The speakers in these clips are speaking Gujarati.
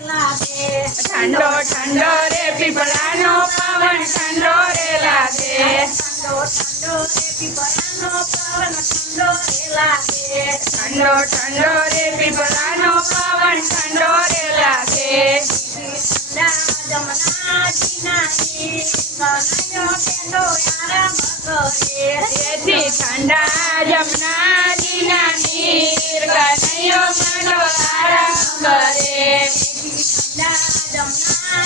ઠંડો ઠંડો રે પીપળાનો પવન ઠંડો રે લાગે ઠંડો રે પીપળાનો પવન ઠંડો રે લાગે ઠંડો ઠંડો રે પીપળાનો પવન ઠંડો રે લાગે જમના જીનાની કનૈયો કેન્ડો આરામ કરે તેથી ઠંડા જમનાજીના નીર કનૈયો માંડો આરામ કરે જમના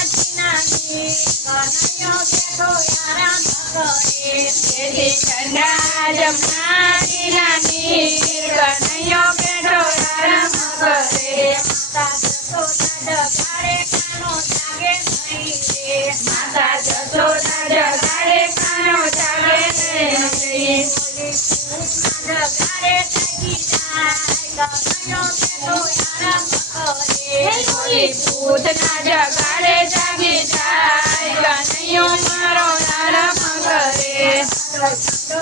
જીનાની કનૈયો કેન્ડો આરામ કરે તેથી ઠંડા જમનાજીના નીર કનૈયો માંડો આરામ કરે માતા જશોદા જગાડે કાનો જાગે નહીં જગાડે જાગી જાય કનૈયો કેન્ડો આરામ કરે ઓલી ભૂતના જગાડે જાગી જાય કનૈયો મારો આરામ કરે ઠંડો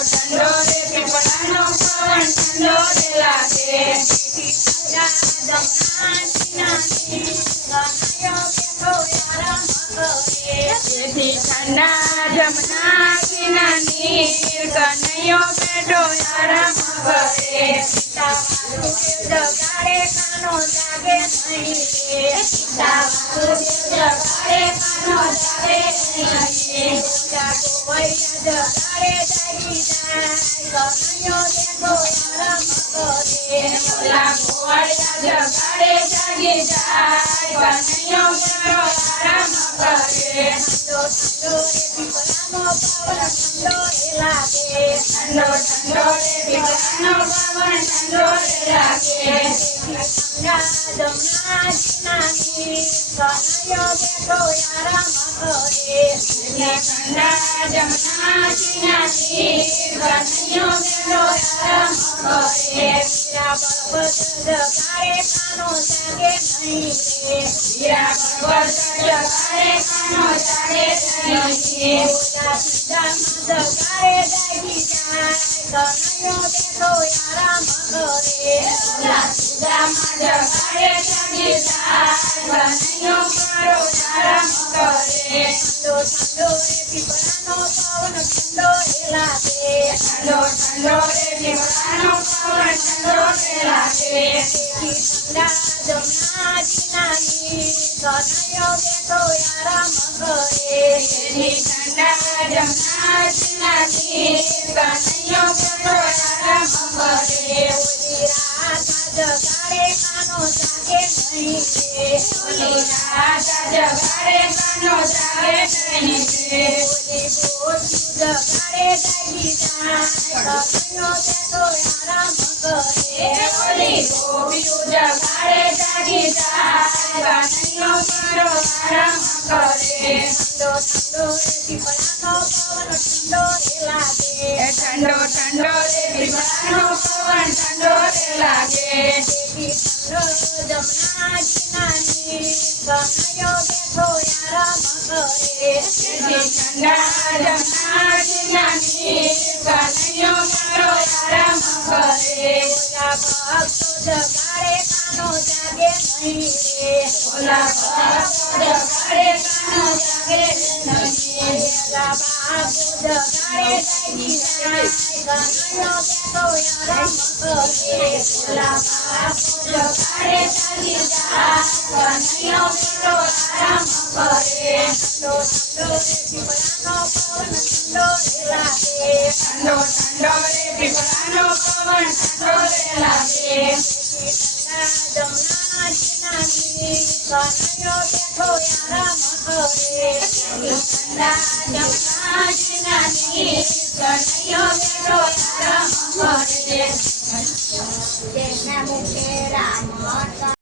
ઠંડો રે પીપળાનો પવન ઠંડો રે લાગે તેથી ઠંડા જમના કિના નીર કનૈયો બેઠો આરામ કરે જગાડે કાનો જાગે નહીં જગાડે કાનો જાગે નહીં જગાડે જાગી જાય કનૈયો કેન્ડો આરામ કરે ઓલા ગોવાળિયા જગાડે જાગી જાય કનૈયો બેઠો આરામ કરે ઠંડો ઠંડો રે પીપળાનો પવન ઠંડો રે લાગે ઠંડો ઠંડો રે પીપળાનો પવન ઠંડો રે લાગે તેથી ઠંડા જમનાજીના નીર કનૈયો બેઠો આરામ કરે ઓલી રાધા જગાડે કાનો જાગે નહીં ઓલી ગોપીઓ જગાડે જાગી જાય કનૈયો મારો આરામ કરે ઠંડો ઠંડો રે પીપળાનો પવન ઠંડો રે લાગે તેથી ઠંડા જમનાજીના નીર કનૈયો મારો આરામ કરે ઓલા ભક્તો જગાડે કાનો જાગે નહીં ઠંડો ઠંડો રે પીપળાનો પવન ઠંડો રે લાગે જમનાજીના નીર કનૈયો બેઠો આરામ કરે